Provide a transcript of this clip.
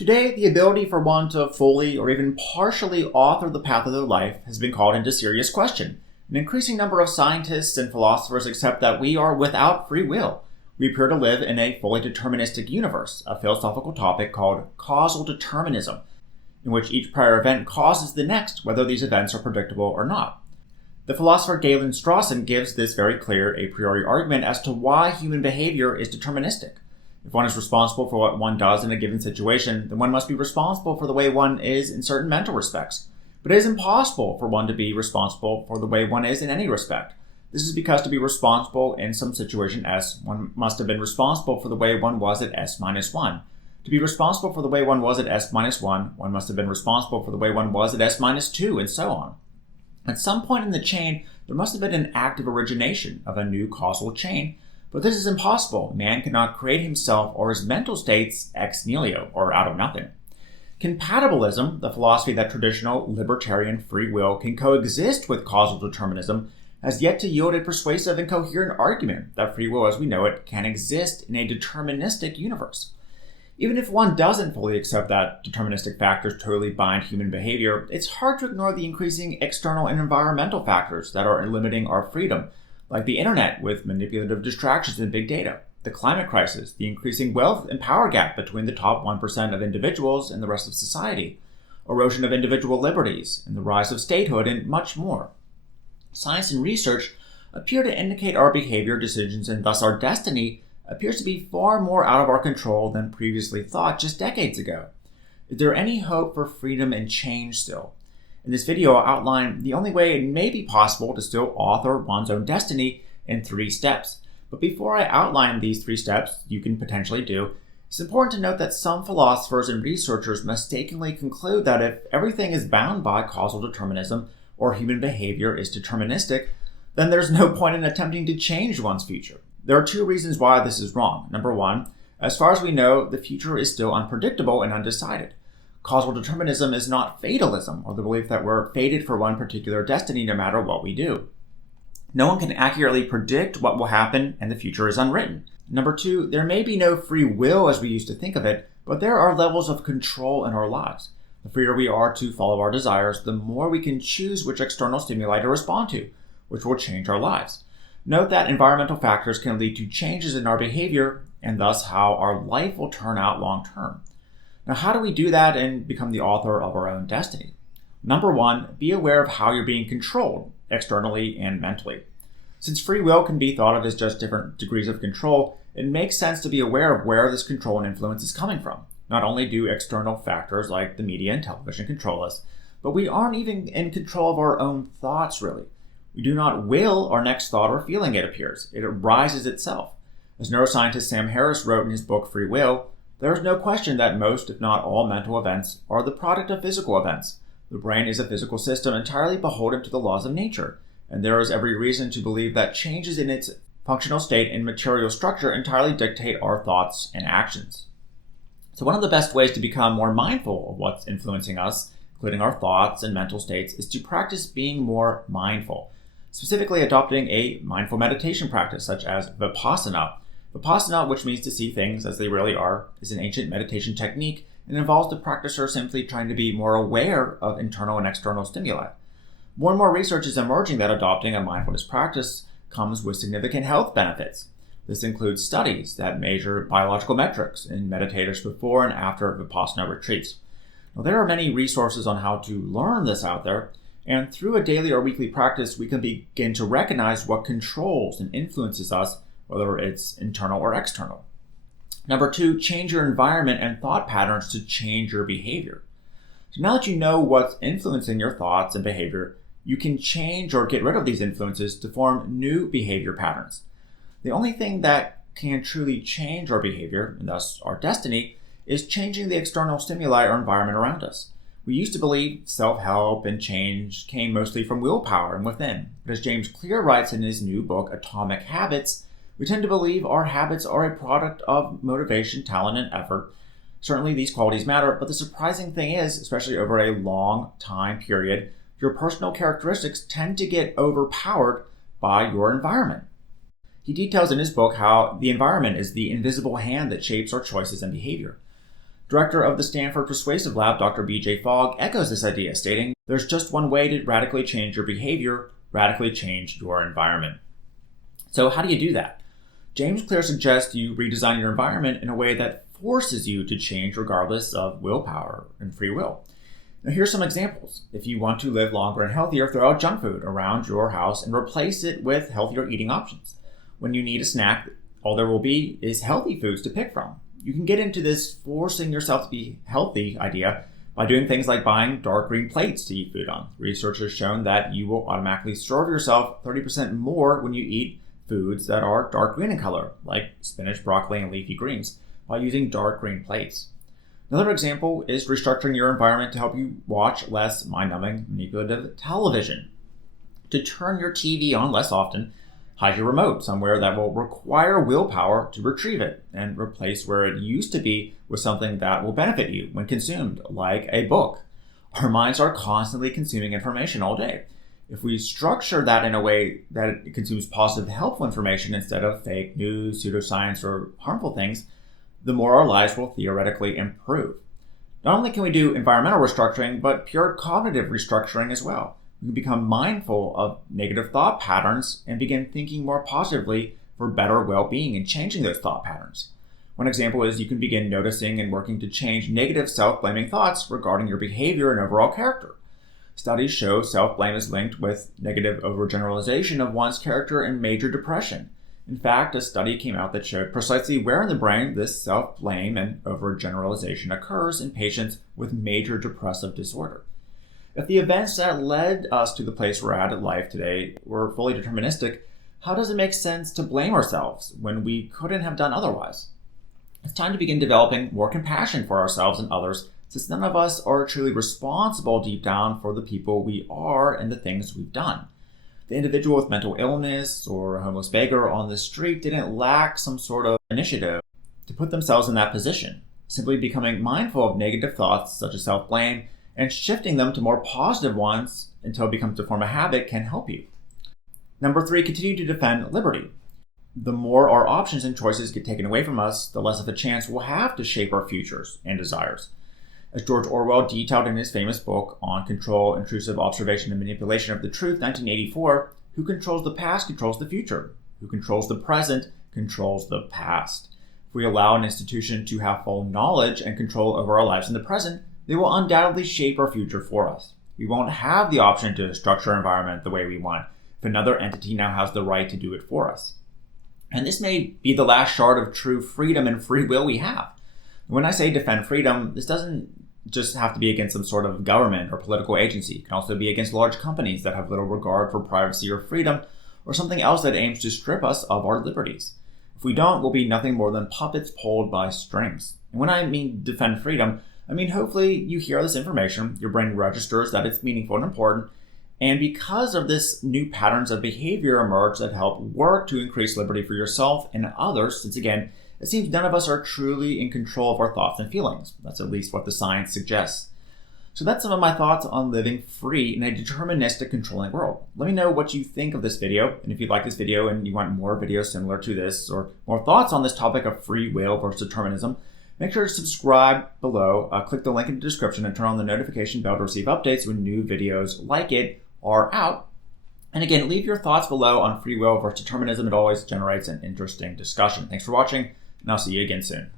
Today, the ability for one to fully or even partially author the path of their life has been called into serious question. An increasing number of scientists and philosophers accept that we are without free will. We appear to live in a fully deterministic universe, a philosophical topic called causal determinism, in which each prior event causes the next, whether these events are predictable or not. The philosopher Galen Strawson gives this very clear a priori argument as to why human behavior is deterministic. If one is responsible for what one does in a given situation, then one must be responsible for the way one is in certain mental respects. But it is impossible for one to be responsible for the way one is in any respect. This is because to be responsible in some situation S, one must have been responsible for the way one was at S minus 1. To be responsible for the way one was at S minus 1, one must have been responsible for the way one was at S minus 2, and so on. At some point in the chain, there must have been an active origination of a new causal chain, but this is impossible. Man cannot create himself or his mental states ex nihilo, or out of nothing. Compatibilism, the philosophy that traditional libertarian free will can coexist with causal determinism, has yet to yield a persuasive and coherent argument that free will as we know it can exist in a deterministic universe. Even if one doesn't fully accept that deterministic factors totally bind human behavior, it's hard to ignore the increasing external and environmental factors that are limiting our freedom, like the internet with manipulative distractions and big data, the climate crisis, the increasing wealth and power gap between the top 1% of individuals and the rest of society, erosion of individual liberties, and the rise of statehood, and much more. Science and research appear to indicate our behavior, decisions, and thus our destiny appears to be far more out of our control than previously thought just decades ago. Is there any hope for freedom and change still? In this video, I'll outline the only way it may be possible to still author one's own destiny in 3 steps. But before I outline these 3 steps you can potentially do, it's important to note that some philosophers and researchers mistakenly conclude that if everything is bound by causal determinism or human behavior is deterministic, then there's no point in attempting to change one's future. There are 2 reasons why this is wrong. Number 1, as far as we know, the future is still unpredictable and undecided. Causal determinism is not fatalism, or the belief that we're fated for one particular destiny no matter what we do. No one can accurately predict what will happen, and the future is unwritten. Number 2, there may be no free will as we used to think of it, but there are levels of control in our lives. The freer we are to follow our desires, the more we can choose which external stimuli to respond to, which will change our lives. Note that environmental factors can lead to changes in our behavior, and thus how our life will turn out long term. Now, how do we do that and become the author of our own destiny? Number 1, be aware of how you're being controlled, externally and mentally. Since free will can be thought of as just different degrees of control, it makes sense to be aware of where this control and influence is coming from. Not only do external factors like the media and television control us, but we aren't even in control of our own thoughts, really. We do not will our next thought or feeling, it appears. It arises itself. As neuroscientist Sam Harris wrote in his book Free Will, there is no question that most, if not all, mental events are the product of physical events. The brain is a physical system entirely beholden to the laws of nature, and there is every reason to believe that changes in its functional state and material structure entirely dictate our thoughts and actions. So one of the best ways to become more mindful of what's influencing us, including our thoughts and mental states, is to practice being more mindful, specifically adopting a mindful meditation practice such as Vipassana. Vipassana, which means to see things as they really are, is an ancient meditation technique and involves the practitioner simply trying to be more aware of internal and external stimuli. More and more research is emerging that adopting a mindfulness practice comes with significant health benefits. This includes studies that measure biological metrics in meditators before and after Vipassana retreats. Now, there are many resources on how to learn this out there, and through a daily or weekly practice, we can begin to recognize what controls and influences us, whether it's internal or external. Number 2, change your environment and thought patterns to change your behavior. So now that you know what's influencing your thoughts and behavior, you can change or get rid of these influences to form new behavior patterns. The only thing that can truly change our behavior, and thus our destiny, is changing the external stimuli or environment around us. We used to believe self-help and change came mostly from willpower and within. But as James Clear writes in his new book, Atomic Habits, we tend to believe our habits are a product of motivation, talent, and effort. Certainly these qualities matter, but the surprising thing is, especially over a long time period, your personal characteristics tend to get overpowered by your environment. He details in his book how the environment is the invisible hand that shapes our choices and behavior. Director of the Stanford Persuasive Lab, Dr. B.J. Fogg, echoes this idea, stating, "There's just one way to radically change your behavior, radically change your environment." So how do you do that? James Clear suggests you redesign your environment in a way that forces you to change regardless of willpower and free will. Now here's some examples. If you want to live longer and healthier, throw out junk food around your house and replace it with healthier eating options. When you need a snack, all there will be is healthy foods to pick from. You can get into this forcing yourself to be healthy idea by doing things like buying dark green plates to eat food on. Research has shown that you will automatically starve yourself 30% more when you eat foods that are dark green in color, like spinach, broccoli, and leafy greens, by using dark green plates. Another example is restructuring your environment to help you watch less mind-numbing, manipulative television. To turn your TV on less often, hide your remote somewhere that will require willpower to retrieve it, and replace where it used to be with something that will benefit you when consumed, like a book. Our minds are constantly consuming information all day. If we structure that in a way that it consumes positive, helpful information instead of fake news, pseudoscience, or harmful things, the more our lives will theoretically improve. Not only can we do environmental restructuring, but pure cognitive restructuring as well. We can become mindful of negative thought patterns and begin thinking more positively for better well-being and changing those thought patterns. One example is you can begin noticing and working to change negative self-blaming thoughts regarding your behavior and overall character. Studies show self-blame is linked with negative overgeneralization of one's character and major depression. In fact, a study came out that showed precisely where in the brain this self-blame and overgeneralization occurs in patients with major depressive disorder. If the events that led us to the place we're at in life today were fully deterministic, how does it make sense to blame ourselves when we couldn't have done otherwise? It's time to begin developing more compassion for ourselves and others, since none of us are truly responsible deep down for the people we are and the things we've done. The individual with mental illness or a homeless beggar on the street didn't lack some sort of initiative to put themselves in that position. Simply becoming mindful of negative thoughts such as self-blame and shifting them to more positive ones until it becomes to form a habit can help you. Number 3, continue to defend liberty. The more our options and choices get taken away from us, the less of a chance we'll have to shape our futures and desires. As George Orwell detailed in his famous book on control, intrusive observation, and manipulation of the truth, 1984, who controls the past controls the future. Who controls the present controls the past. If we allow an institution to have full knowledge and control over our lives in the present, they will undoubtedly shape our future for us. We won't have the option to structure our environment the way we want if another entity now has the right to do it for us. And this may be the last shard of true freedom and free will we have. When I say defend freedom, this doesn't just have to be against some sort of government or political agency. It can also be against large companies that have little regard for privacy or freedom, or something else that aims to strip us of our liberties. If we don't, we'll be nothing more than puppets pulled by strings. And when I mean defend freedom, I mean hopefully you hear this information, your brain registers that it's meaningful and important, and because of this, new patterns of behavior emerge that help work to increase liberty for yourself and others, since again, it seems none of us are truly in control of our thoughts and feelings. That's at least what the science suggests. So that's some of my thoughts on living free in a deterministic controlling world. Let me know what you think of this video, and if you like this video and you want more videos similar to this or more thoughts on this topic of free will versus determinism, make sure to subscribe below, click the link in the description, and turn on the notification bell to receive updates when new videos like it are out. And again, leave your thoughts below on free will versus determinism. It always generates an interesting discussion. Thanks for watching, and I'll see you again soon.